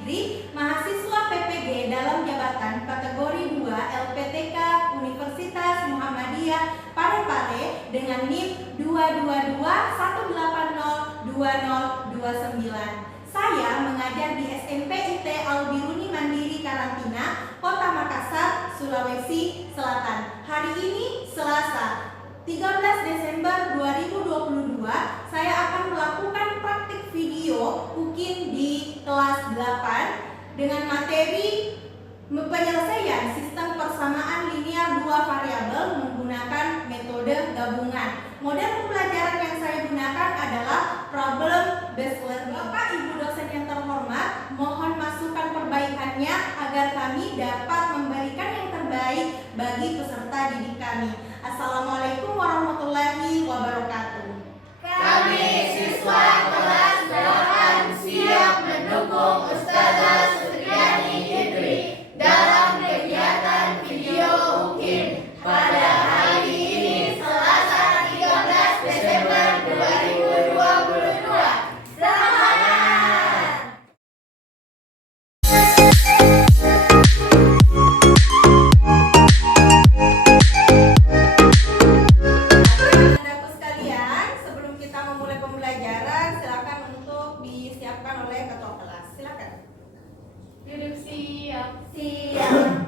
Fidri, mahasiswa PPG dalam jabatan kategori 2 LPTK Universitas Muhammadiyah Parepare dengan NIM 22218020029. Saya mengajar di SMP IT Al-Biruni Mandiri Karantina, Kota Makassar, Sulawesi Selatan. Hari ini Selasa 13 Desember 2022, saya akan melakukan praktik video UKIM di kelas 8 dengan materi penyelesaian sistem persamaan linear dua variabel menggunakan metode gabungan. Model pembelajaran yang saya gunakan adalah problem based learning. Bapak Ibu dosen yang terhormat, mohon masukan perbaikannya agar kami dapat memberikan yang terbaik bagi peserta didik kami. Assalamualaikum warahmatullahi wabarakatuh. Kami siswa kelas 8 siap mendukung Ustazah Sutriani Fidri dalam kegiatan video UKIM pada hari ini Selasa 13 Desember 2022. Selamat! Saudaraku sekalian, sebelum kita memulai pembelajaran, silakan untuk disiapkan oleh ketua kelas. Silakan. Duduk siap. Siap.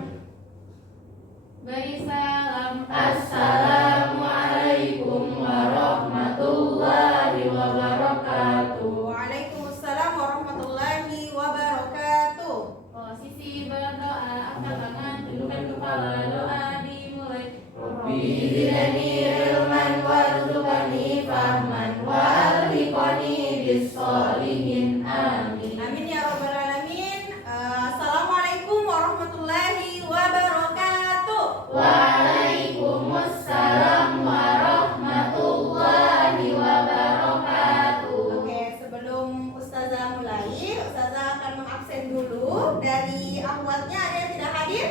Beri salam. Assalamualaikum warahmatullahi wabarakatuh. Waalaikumsalam warahmatullahi wabarakatuh. Posisi berdoa, angkat tangan, tundukkan kepala, doa dimulai. Rabbi zidni ilman warzuqni fahman warzuqni bis-sholihin. Amin. Amin ya rabbal alamin. Assalamualaikum warahmatullahi wabarakatuh. Waalaikumsalam warahmatullahi wabarakatuh. Oke, sebelum Ustazah mulai, Ustazah akan mengabsen dulu. Dari akhwatnya ada yang tidak hadir?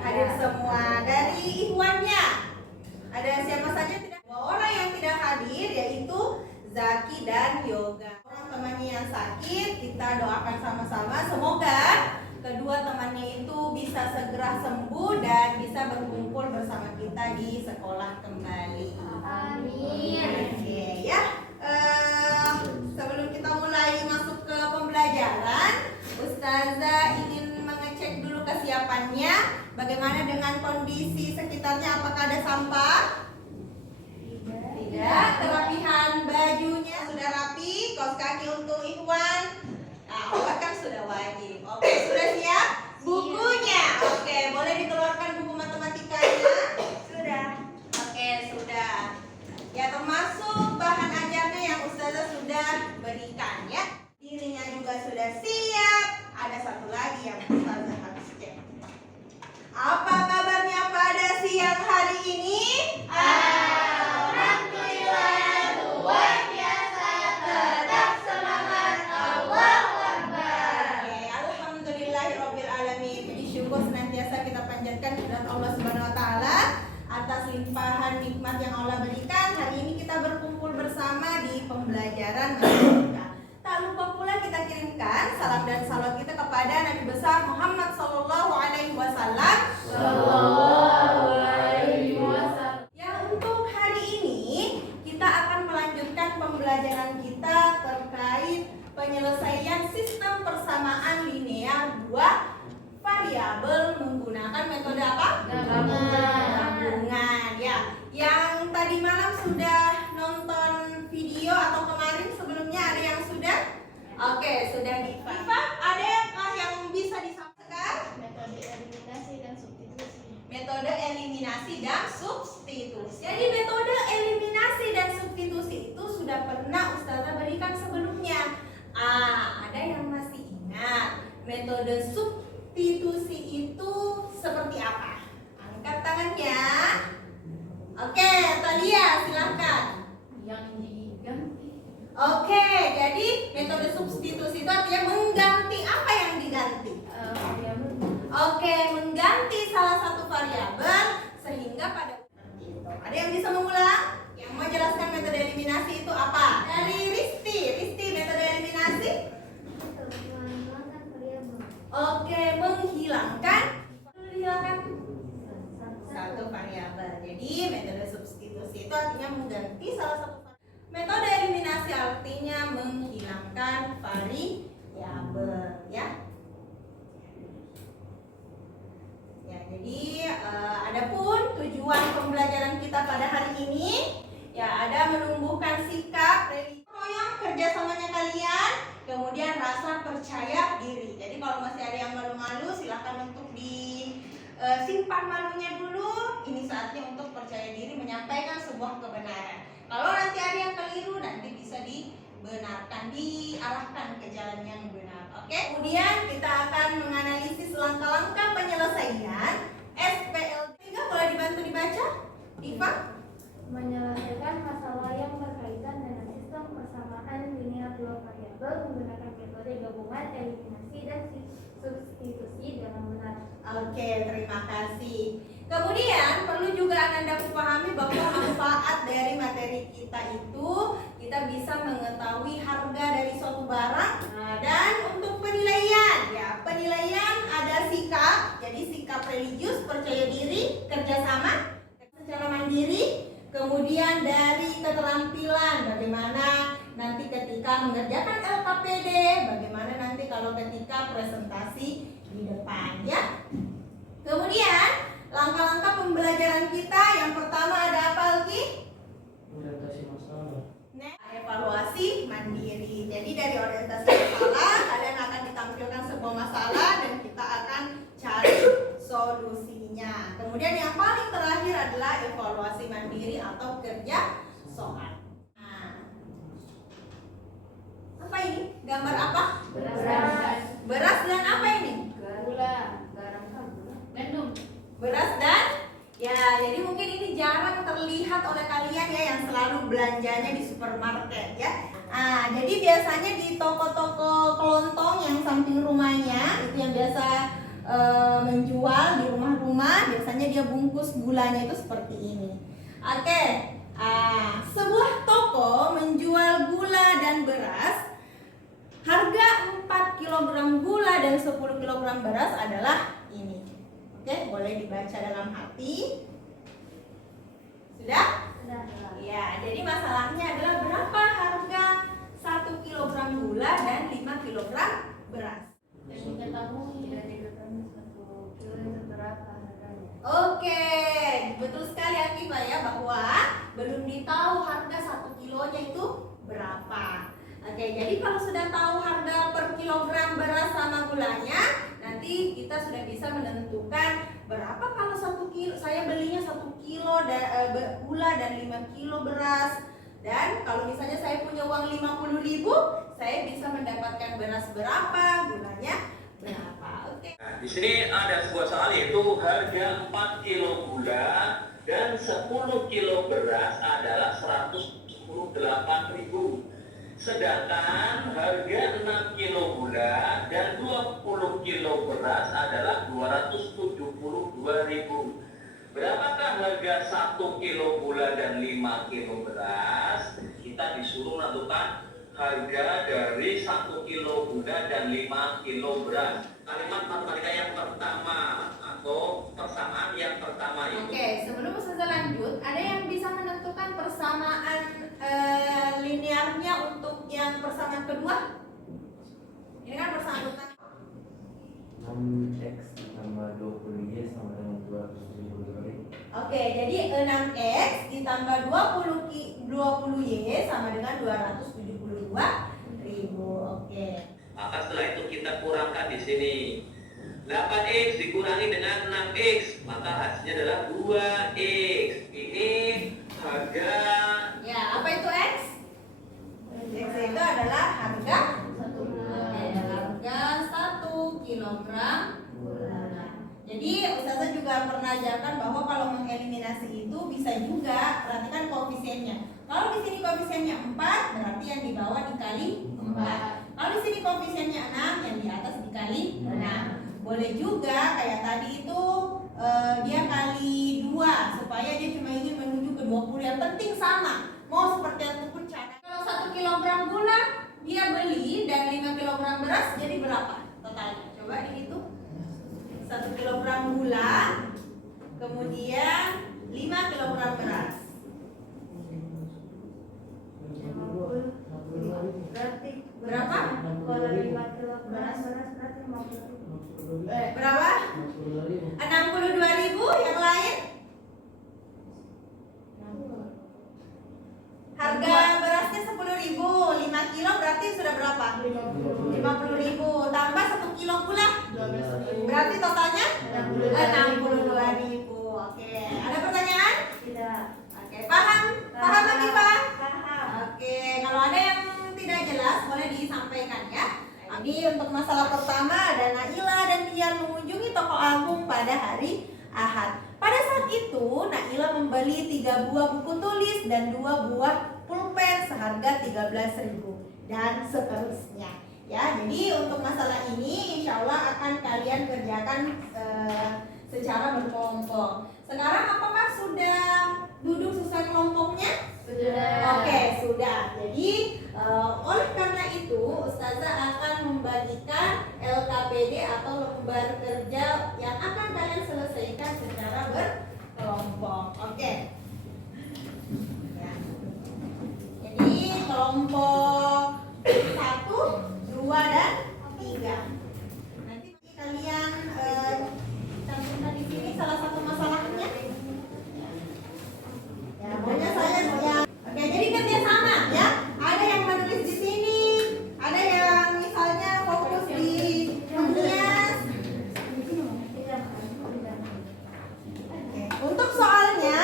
Hadir semua. Dari ikhwannya ada siapa saja tidak? Dua orang yang tidak hadir yaitu Zaki dan Yoga. Orang temannya yang sakit, kita doakan sama-sama semoga kedua temannya itu bisa segera sembuh dan bisa berkumpul bersama kita di sekolah kembali. Amin. Oke ya. Sebelum kita mulai masuk ke pembelajaran, Ustazah ingin mengecek dulu kesiapannya. Bagaimana dengan kondisi sekitarnya? Apakah ada sampah? Tidak. Kerapihan bajunya sudah rapi. Kaos kaki untuk Ikhwan. Nah, obat kan sudah wajib. Oke, sudah siap? Bukunya. Oke, boleh dikeluarkan buku matematikanya? Sudah. Oke, sudah. Ya, termasuk bahan ajarnya yang Ustazah sudah berikan ya. Dirinya juga sudah siap. Ada satu lagi yang Ustazah harus cek. Apa kabarnya pada siang hari ini? Alhamdulillah, luar biasa, tetap semangat, Allahu Akbar. Oke, alhamdulillahirabbil alamin. Puji syukur senantiasa kita panjatkan kepada Allah Subhanahu wa taala atas limpahan nikmat yang Allah berikan. Hari ini kita berkumpul bersama di pembelajaran matematika. Tak lupa pula kita kirimkan salam dan salawat kita kepada Nabi besar Muhammad sallallahu alaihi wasallam. Sallallahu alaihi wasallam. Ya, untuk hari ini kita akan melanjutkan pembelajaran kita terkait penyelesaian sistem persamaan linear dua variabel menggunakan metode apa? Gabungan. Ya, yang tadi malam sudah nonton video atau kemarin sebelumnya ada yang sudah? Oke, sudah dipaham. Adakah yang bisa disampaikan? Metode eliminasi dan substitusi. Metode eliminasi dan substitusi. Jadi metode eliminasi dan substitusi itu sudah pernah Ustazah berikan sebelumnya. Ada yang masih ingat metode substitusi itu seperti apa? Angkat tangannya. Oke, Talia silakan. Yang diganti. Oke, jadi metode substitusi itu artinya mengganti apa yang diganti? Variabel. Oke, mengganti salah satu variabel sehingga pada seperti itu. Ada yang bisa mengulang? Yang mau jelaskan metode eliminasi itu apa? Dari Risti, metode eliminasi? Oke, menghilangkan. Menghilangkan satu variabel. Jadi metode substitusi itu artinya mengganti salah satu variabel. Metode eliminasi artinya menghilangkan variabel, ya. Ya, jadi adapun tujuan pembelajaran kita pada hari ini ya ada menumbuhkan sikap yang kerjasamanya kalian, kemudian rasa percaya diri. Jadi kalau masih ada yang malu-malu silahkan untuk disimpan malunya dulu. Ini saatnya untuk percaya diri menyampaikan sebuah kebenaran. Kalau nanti ada yang keliru nanti bisa dibenarkan, diarahkan ke jalan yang benar. Oke? Kemudian kita akan menganalisis langkah-langkah penyelesaian SPL. Boleh dibantu dibaca? Diva? Menyelesaikan masalah yang berkaitan dengan sistem persamaan linear dua variabel menggunakan metode gabungan, eliminasi, dan substitusi dengan benar. Oke, terima kasih. Kemudian perlu juga Anda pahami bahwa manfaat dari materi kita itu kita bisa mengetahui harga dari suatu barang. Nah, dan untuk penilaian, ya penilaian ada sikap, jadi sikap religius, percaya diri, kerjasama, secara mandiri. Kemudian dari keterampilan, bagaimana nanti ketika mengerjakan LKPD, bagaimana nanti kalau ketika presentasi di depan, ya. Kemudian langkah-langkah pembelajaran kita yang pertama ada apa lagi? Orientasi masalah. Evaluasi mandiri. Jadi dari orientasi masalah kalian akan ditampilkan sebuah masalah dan kita akan cari solusinya. Kemudian yang paling terakhir adalah evaluasi mandiri atau kerja soal. Nah, apa ini? Gambar apa? Beras. Beras dan apa ini? Gula. Garam. Gandum. Beras dan ya, jadi mungkin ini jarang terlihat oleh kalian ya yang selalu belanjanya di supermarket ya. Nah, jadi biasanya di toko-toko kelontong yang samping rumahnya itu yang biasa menjual di rumah-rumah, biasanya dia bungkus gulanya itu seperti ini. Oke, sebuah toko menjual gula dan beras. Harga 4 kg gula dan 10 kg beras adalah ini. Oke, boleh dibaca dalam hati. Sudah? Sudah. Ya, jadi masalahnya adalah berapa harga 1 kg gula dan 5 kg beras. Dan diketahui dari kami 1 kilo itu berapa harganya. Oke, betul sekali Akiba ya bahwa belum ditahu harga 1 kilonya itu berapa. Oke, jadi kalau sudah tahu harga per kilogram beras sama gulanya, nanti kita sudah bisa menentukan berapa kalau 1 kilo, saya belinya 1 kilo gula dan 5 kilo beras. Dan kalau misalnya saya punya uang 50.000, saya bisa mendapatkan beras berapa, gulanya berapa. Oke. Nah, di sini ada sebuah soal yaitu harga 4 kilo gula dan 10 kilo beras adalah 118.000. Sedangkan harga 6 kilo gula dan 20 kilo beras adalah 272.000. Berapakah harga 1 kilo gula dan 5 kilo beras? Kita disuruh menentukan harga dari 1 kilo gula dan 5 kilo beras. Kalimat matematika yang pertama atau persamaan yang pertama itu. Oke, sebelum saya lanjut, ada yang bisa menentukan persamaan linearnya untuk yang persamaan kedua? Ini kan persamaan utama. 6x ditambah 20y sama dengan 272. Oke, jadi 6x ditambah 20y sama dengan 272.000. Oke. Maka setelah itu kita kurangkan di sini. 8x dikurangi dengan 6x, maka hasilnya adalah 2x. Ini harga. Ya, apa itu x? X itu adalah harga 1 kilogram gula. Jadi Ustazah juga pernah ajarkan bahwa kalau mengeliminasi itu bisa juga perhatikan koefisiennya. Kalau di sini koefisiennya 4, berarti yang di bawah dikali 4. Kalau di sini koefisiennya 6, yang di atas dikali 6. Boleh juga kayak tadi itu dia kali 2 supaya dia cuma ingin menuju ke 20. Yang penting sama. Mau seperti apapun cara. Kalau 1 kilogram gula dia beli dan 5 kilogram beras jadi berapa totalnya? Coba dihitung. 1 kilogram gula, kemudian 5 kilogram beras. Berarti Berapa? kalau 5 kilo beras berarti 50. Berapa? 62.000. Yang lain? Harga berasnya 10.000. 5 kilo berarti sudah berapa? 50.000. Tambah 1 kilo gula. Berarti totalnya 62.000. Oke. Ada pertanyaan? Tidak. Oke. Paham? Paham lagi Pak? Paham. Oke. Kalau ada yang tidak jelas boleh disampaikan ya. Jadi untuk masalah pertama ada Naila dan Dian mengunjungi toko Agung pada hari Ahad. Pada saat itu Naila membeli 3 buah buku tulis dan 2 buah pulpen seharga 13.000 dan seterusnya. Ya, jadi untuk masalah ini insya Allah akan kalian kerjakan secara berkelompok. Sekarang apakah sudah duduk sesuai kelompoknya? Sudah. Oke, sudah. Jadi oleh karena itu Ustazah akan membagikan LKPD atau lembar kerja yang akan kalian selesaikan secara berkelompok. Oke. Ya. Jadi kelompok 1, 2 dan 3. Nanti kalian cantumkan di sini salah satu masalahnya. Ya, pokoknya saya ya. Oke, jadi kerja sama ya. Ada yang menulis di sini, ada yang misalnya fokus di menghias. Oke, untuk soalnya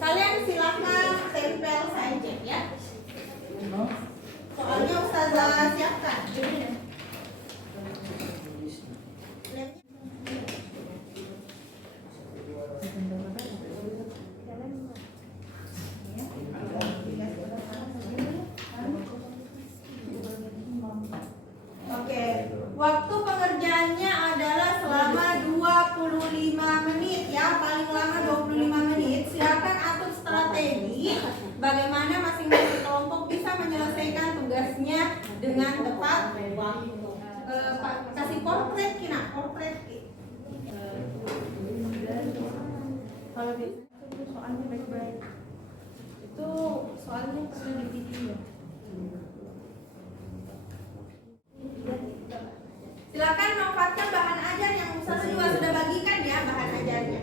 kalian silakan tempel saja ya. Soalnya Ustazah siapkan. Oke, waktu pengerjaannya adalah selama 25 menit ya, paling lama 25 menit. Silakan atur strategi bagaimana masing-masing kelompok bisa menyelesaikan tugasnya dengan tepat waktu. Pak, kasih portret kina, portret. Kalau itu soalnya baik-baik, itu soalnya sudah di TV ya. Silakan manfaatkan bahan ajar yang Ustazah juga sudah bagikan ya, bahan ajarnya.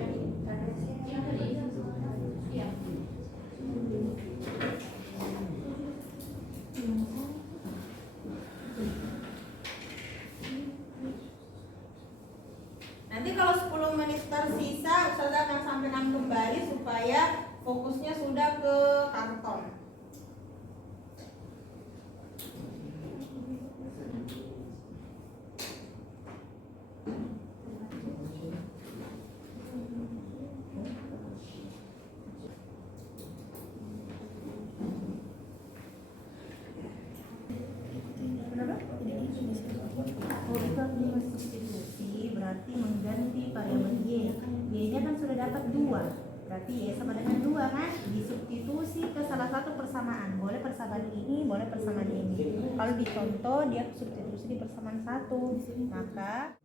Nanti kalau 10 menit tersisa Ustazah akan sampaikan kembali supaya fokusnya sudah ke karton. Substitusi berarti mengganti variabel Y. Y-nya kan sudah dapat 2. Berarti Y sama dengan 2 kan? Disubstitusi ke salah satu persamaan. Boleh persamaan ini, boleh persamaan ini. Kalau di contoh dia substitusi di persamaan 1. Maka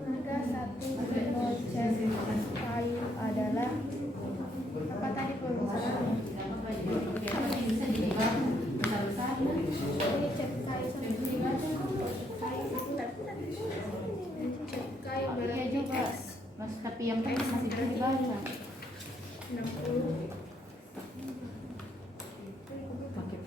Harga 1 kilo cat kayu adalah apa tadi perusahaan? Ini cat kayu berarti juga. Mas, tapi yang tadi masih dibaca. 60. Pakai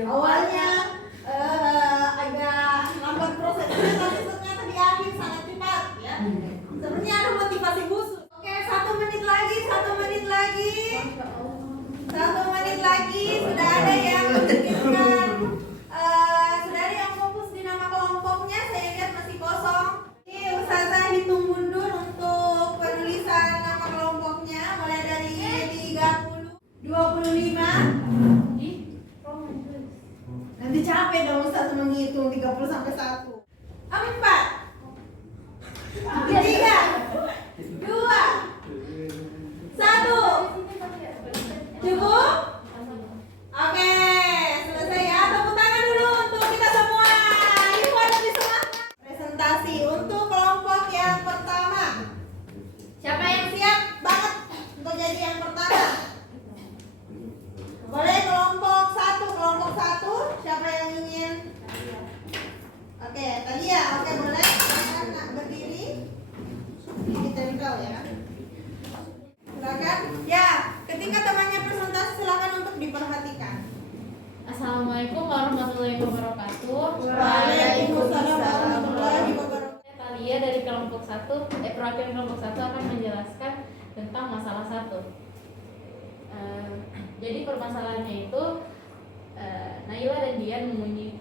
Awalnya agak lambat prosesnya, tapi ternyata di akhir sangat cepat ya. Sebenarnya ada motivasi khusus. Oke, 1 menit lagi, 1 menit lagi. 1 menit lagi, sudah ada yang menunjukkan, sudah ada yang fokus di nama kelompoknya. Saya lihat masih kosong. Ini Ustazah hitung mundur untuk penulisan nama kelompoknya, mulai dari 30, 25. Nanti capek dong Ustazah menghitung 30 sampai 1. 4, 3, 2, 1. Cukup? Oke, selesai ya. Tepuk tangan dulu untuk kita semua. Ini lebih semangat. Presentasi untuk kelompok yang pertama. Siapa yang siap banget untuk jadi yang pertama? Boleh kelompok 1. Siapa yang ingin? Oke, Talia. Oke, boleh. Silakan nak berdiri. Ini tempel ya. Silakan. Ya, ketika temannya presentasi silakan untuk diperhatikan. Assalamualaikum warahmatullahi wabarakatuh. Waalaikumsalam warahmatullahi wabarakatuh. Saya Talia dari kelompok 1, perwakilan kelompok 1 akan menjelaskan tentang masalah 1. Jadi permasalahannya itu Naila dan Dian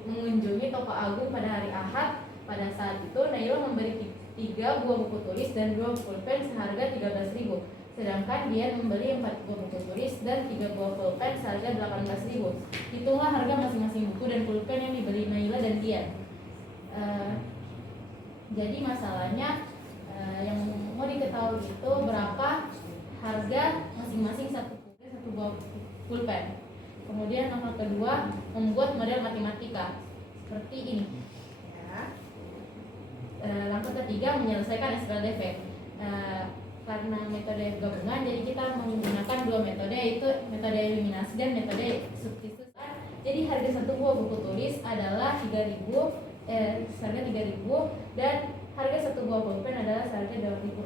mengunjungi toko Agung pada hari Ahad. Pada saat itu Naila memberi 3 buah buku tulis dan 2 pulpen seharga 13.000. Sedangkan Dian membeli 4 buah buku tulis dan 3 buah pulpen seharga 18.000. Hitunglah harga masing-masing buku dan pulpen yang dibeli Naila dan Dian. Jadi masalahnya yang mau diketahui itu berapa harga masing-masing satu buah pulpen. Kemudian langkah kedua, membuat model matematika seperti ini. Langkah ketiga, menyelesaikan SPLDV. Karena metode gabungan, jadi kita menggunakan 2 metode, yaitu metode eliminasi dan metode substitusi. Jadi harga satu buah buku tulis adalah 3.000, seharga 3.000, dan harga satu buah pulpen adalah seharga 2.000.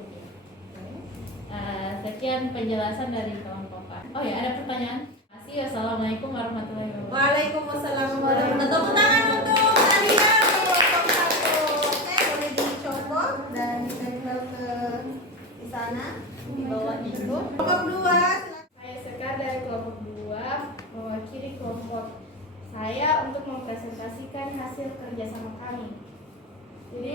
Sekian penjelasan dari kawan-kawan. Oh ya, ada pertanyaan? Terima kasih. Assalamualaikum warahmatullahi wabarakatuh. Waalaikumsalam warahmatullahi wabarakatuh. Tepuk tangan untuk Talia kelompok 1. Oke, boleh dicopot dan ditempel ke di sana di bawah itu. Kelompok 2. Saya Sekar dari kelompok 2 mewakili kelompok saya untuk mempresentasikan hasil kerjasama kami. Jadi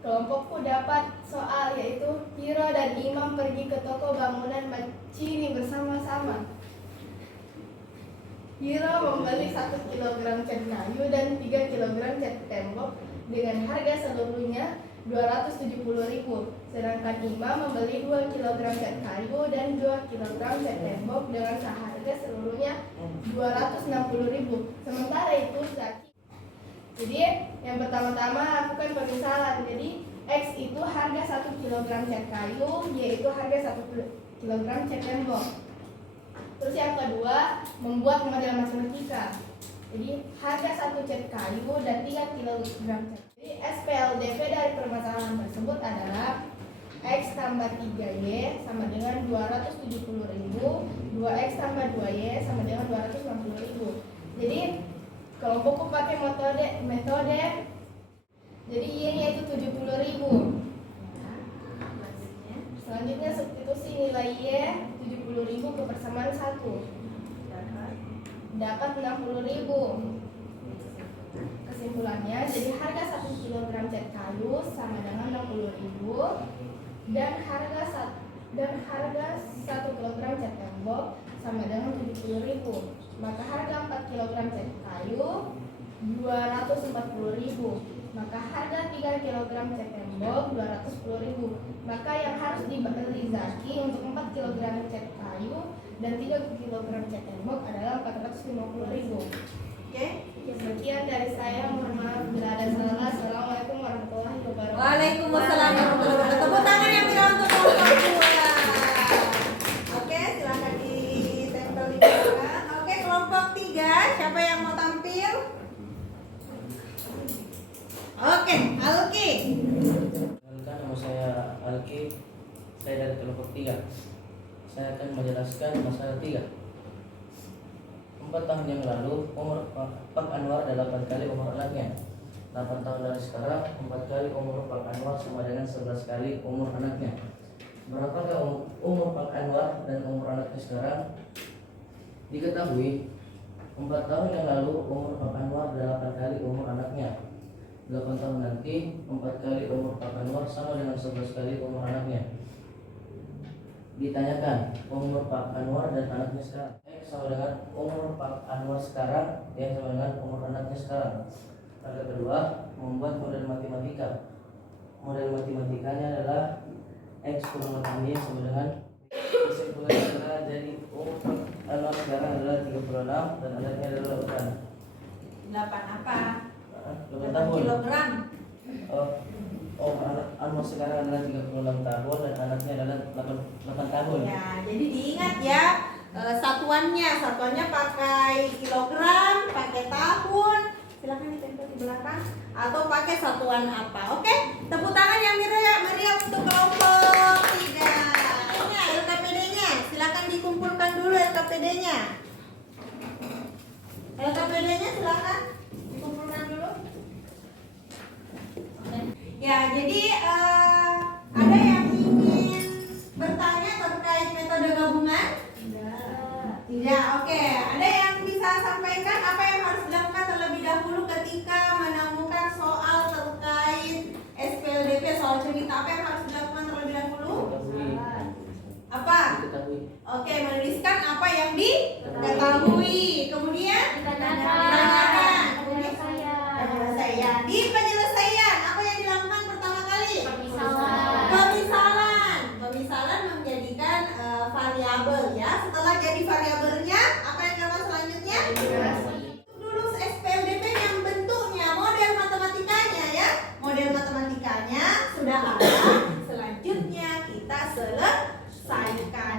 kelompokku dapat soal yaitu Hiro dan Imam pergi ke toko bangunan Macini bersama-sama. Hiro membeli 1 kg cat kayu dan 3 kg cat tembok dengan harga seluruhnya 270.000. Sedangkan Imam membeli 2 kg cat kayu dan 2 kg cat tembok dengan seharga seluruhnya 260.000. Sementara itu Zaki. Jadi yang pertama-tama lakukan pemisalan. Jadi X itu harga 1 kg cat kayu, Y itu harga 1 kg cat tembok. Terus yang kedua, membuat model matematika. Jadi harga 1 cat kayu dan 3 kg cat. Jadi SPLDV dari permasalahan tersebut adalah X tambah 3Y sama dengan 270.000, 2X tambah 2Y sama dengan 260.000. Jadi kelompokku pakai metode jadi Y yaitu 70.000. Selanjutnya substitusi nilai Y 70.000 ke persamaan 1 dapat 60.000. Kesimpulannya, jadi harga 1 kg cat kayu sama dengan 60.000 dan harga 1 kg cat tembok sama dengan 70.000. Maka harga 4 kg cat kayu 240.000. Maka harga 3 kg cat tembok 210.000. Maka yang harus dibeli Zaki untuk 4 kg cat kayu dan 3 kg cat tembok adalah 450.000. Oke. Sekian dari saya, mohon maaf bila ada salah. Assalamualaikum warahmatullahi wabarakatuh. Waalaikumsalam warahmatullahi wabarakatuh. Tepuk tangan yang meriah untuk kelompok 2. Oke, silakan ditempel di belakang. Oke, kelompok 3, siapa yang mau tampil? Oke, Alki. Perkenalkan, nama saya Alki. Saya dari kelompok 3. Saya akan menjelaskan masalah 3. 4 tahun yang lalu umur Pak Anwar 8 kali umur anaknya. 8 tahun dari sekarang 4 kali umur Pak Anwar sama dengan 11 kali umur anaknya. Berapakah umur Pak Anwar dan umur anaknya sekarang? Diketahui 4 tahun yang lalu umur Pak Anwar 8 kali umur anaknya. 8 tahun nanti 4 kali umur Pak Anwar sama dengan 11 kali umur anaknya. Ditanyakan umur Pak Anwar dan anaknya sekarang. X sama dengan umur Pak Anwar sekarang, Y sama dengan umur anaknya sekarang. Langkah kedua, membuat model matematika. Model matematikanya adalah X kurang lebih Y sama dengan kesimpulannya adalah jadi umur Pak Anwar sekarang adalah 36 dan anaknya adalah 8. 8 apa? 8 8 tahun. kilogram. Anak Anwar sekarang adalah 36 tahun dan anaknya adalah 8 tahun. Ya, jadi diingat ya satuannya pakai kilogram, pakai tahun. Silahkan ditempel di belakang atau pakai satuan apa. Oke, tepuk tangan yang meriah untuk kelompok 3. Ini LKPD-nya. Silahkan dikumpulkan dulu LKPD-nya. LKPD-nya silahkan dikumpulkan dulu. Ya, jadi ada yang ingin bertanya terkait metode gabungan? Tidak, oke. Ada yang bisa sampaikan apa yang harus dilakukan terlebih dahulu ketika menemukan soal terkait SPLDP, soal cerita? Apa yang harus dilakukan terlebih dahulu? Apa? Diketahui. Oke, menuliskan apa yang diketahui. Kemudian ditanyakan. Penyelesaian. Di penyelesaian, apa yang dilakukan pertama kali? Pemisalan menjadikan variabel ya. Setelah jadi variabelnya, apa yang dilakukan selanjutnya? Dulu SPLDP yang bentuknya model matematikanya ya. Model matematikanya sudah ada. Selanjutnya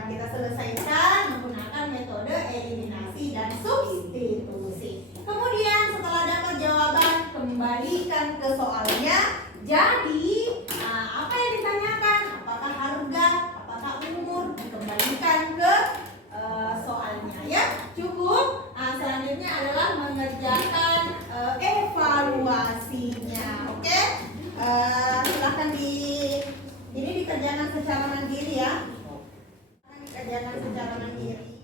kita selesaikan menggunakan metode eliminasi dan substitusi. Kemudian setelah dapat jawaban, kembalikan ke soalnya. Jadi apa yang ditanyakan? Apakah harga, apakah umur? Dikembalikan ke soalnya ya. Cukup. Selanjutnya adalah mengerjakan evaluasinya. Oke. Silahkan ini dikerjakan secara mandiri ya. Dikerjakan secara mandiri.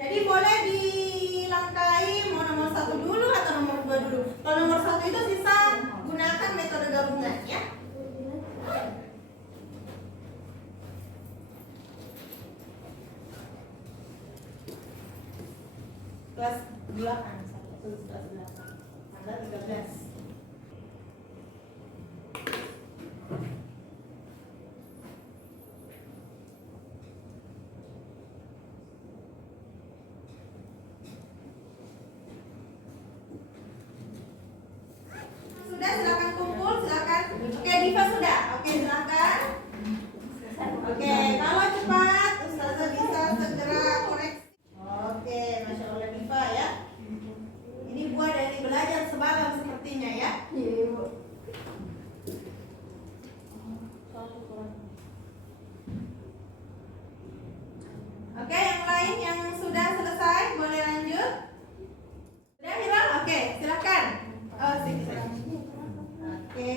Jadi boleh dilangkai mau nomor 1 dulu atau nomor 2 dulu. Kalau nomor 1 itu sisa gunakan metode gabungan ya. Kelas 8, kelas 8. Tanggal 13. Sudah, silakan kumpul, silakan. Oke, Diva sudah. Oke, silakan. Oke, kalau cepat, Ustazah bisa segera koreksi. Oke, Masya Allah Diva ya. Ini buah dari belajar semalam sepertinya ya. Oke, yang lain yang sudah selesai boleh lanjut. Sudah Hilal? Oke, silakan. Oh, silakan. Oke.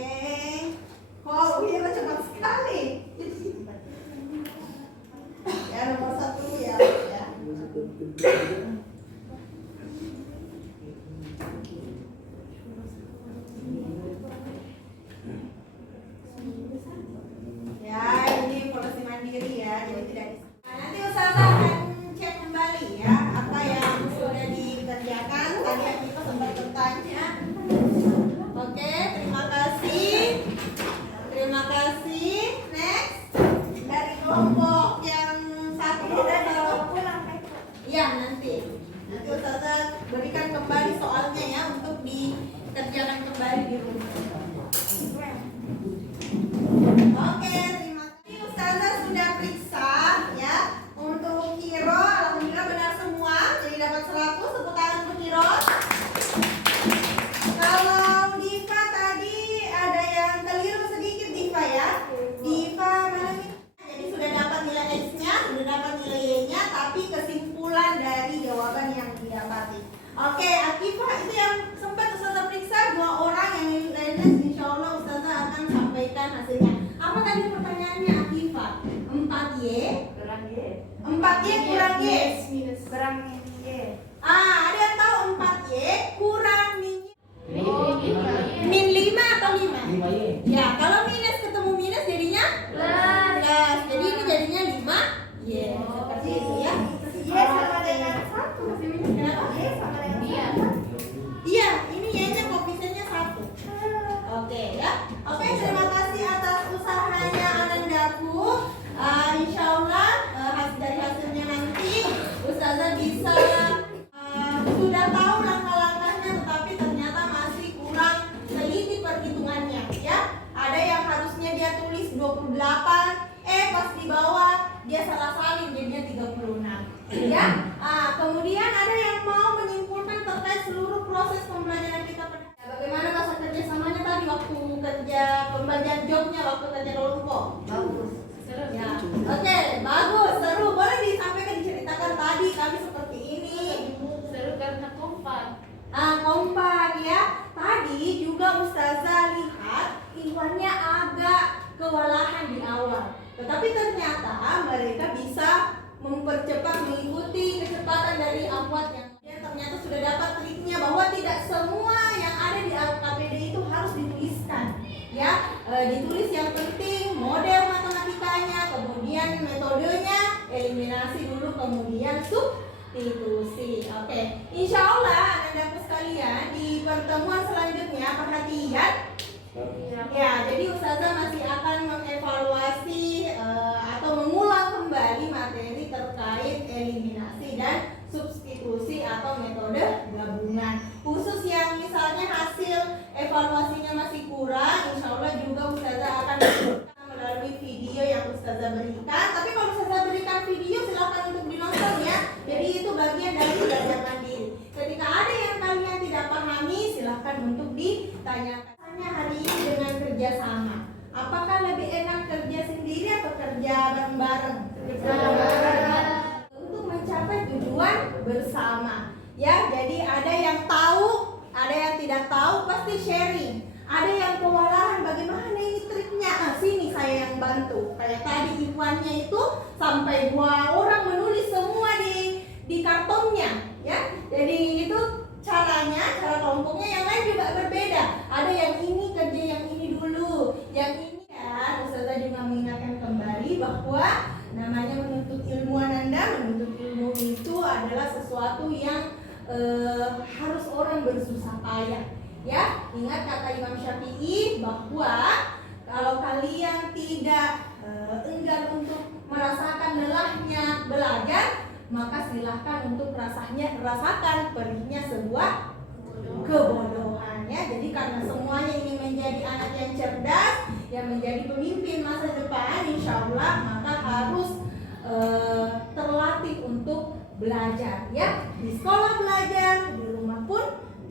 Oh, Hilal cepat sekali. Ya, nomor 1 ya. Ya, ini polisi mandiri ya, jadi tidak nanti Ustazah akan cek kembali ya apa yang sudah dikerjakan. Tadi kita sempat bertanya. Oke, terima kasih. Terima kasih. Next dari kelompok yang 1 sudah pulang. Iya, nanti. 4Y kurang Y. Minus. Kurang Y. Ada yang tahu 4Y kurang min Ini 5 atau 5? 5Y. Ya, kalau minus ketemu minus jadinya plus. Jadi ini jadinya 5Y. Seperti itu ya. Y sama dengan 1. Kenapa? Y sama dengan Iya. Iya, ini Y-nya koefisiennya 1. Oke ya. Oke, terima kasih atas usahanya Anandaku. Insya Allah dari hasilnya nanti Ustazah bisa sudah tahu langkah-langkahnya, tetapi ternyata masih kurang teliti perhitungannya ya. Ada yang harusnya dia tulis 28, pas di bawah dia salah salin jadinya 36 ya. Kemudian ada yang mau menyimpulkan terkait seluruh proses pembelajaran kita. Bagaimana masa kerjasamanya tadi waktu kerja pembagian jobnya waktu kerja kelompok? bagus. Ya, oke, bagus, seru. Boleh disampaikan, diceritakan tadi kami seperti ini. Seru karena kompak. Kompak ya. Tadi juga Ustazah lihat Iwannya agak kewalahan di awal. Tetapi ternyata mereka bisa mempercepat mengikuti kecepatan dari Ahwatnya. Dan ternyata sudah dapat triknya bahwa tidak semua yang ada di KPD itu harus dituliskan. Ya, ditulis yang penting model matematikanya, kemudian metodenya, eliminasi dulu, kemudian substitusi. Oke, insya Allah Anandaku sekalian di pertemuan selanjutnya perhatian. Ya, jadi Ustazah masih akan mengevaluasi atau mengulang kembali materi terkait eliminasi dan substitusi atau metode gabungan. Khusus yang misalnya hasil evaluasinya masih kurang, insya Allah juga Ustazah akan melalui video yang Ustazah berikan. Tapi kalau Ustazah berikan video silahkan untuk dinonton ya. Jadi itu bagian dari belajar mandiri. Ketika ada yang kalian tidak pahami, silahkan untuk ditanyakan. Hari ini dengan kerjasama, apakah lebih enak kerja sendiri atau kerja bareng-bareng? Untuk mencapai tujuan bersama. Ya, jadi ada yang tahu, ada yang tidak tahu, pasti sharing. Ada yang kewalahan, bagaimana ini triknya? Sini saya yang bantu. Kayak tadi Iwannya itu sampai 2 orang menulis semua di kartonnya, ya. Jadi itu caranya, cara kelompoknya. Yang lain juga berbeda. Ada yang ini kerja yang ini dulu, yang ini kan. Ustazah juga mengingatkan kembali bahwa namanya menuntut ilmu Ananda, menuntut ilmu itu adalah sesuatu yang harus orang bersusah payah. Ya, ingat kata Imam Syafi'i bahwa kalau kalian tidak enggan untuk merasakan lelahnya belajar, maka silahkan untuk rasakan perihnya sebuah kebodohan ya. Jadi karena semuanya ingin menjadi anak yang cerdas, yang menjadi pemimpin masa depan, insya Allah maka harus terlatih untuk belajar ya. Di sekolah belajar, di rumah pun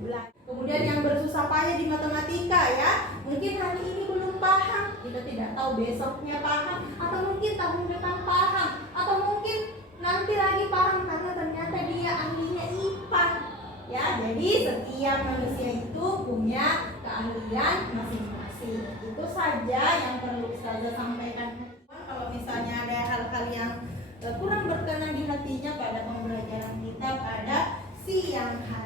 belajar. Kemudian yang bersusah payah di matematika ya, mungkin hari ini belum paham, kita tidak tahu besoknya paham, atau mungkin tahun depan paham, atau mungkin nanti lagi paham karena ternyata dia ahlinya IPA ya. Jadi setiap manusia itu punya keahlian masing-masing. Itu saja yang perlu saya sampaikan. Kalau misalnya ada hal-hal yang kurang berkenan di hatinya pada pembelajaran kita pada siang hari.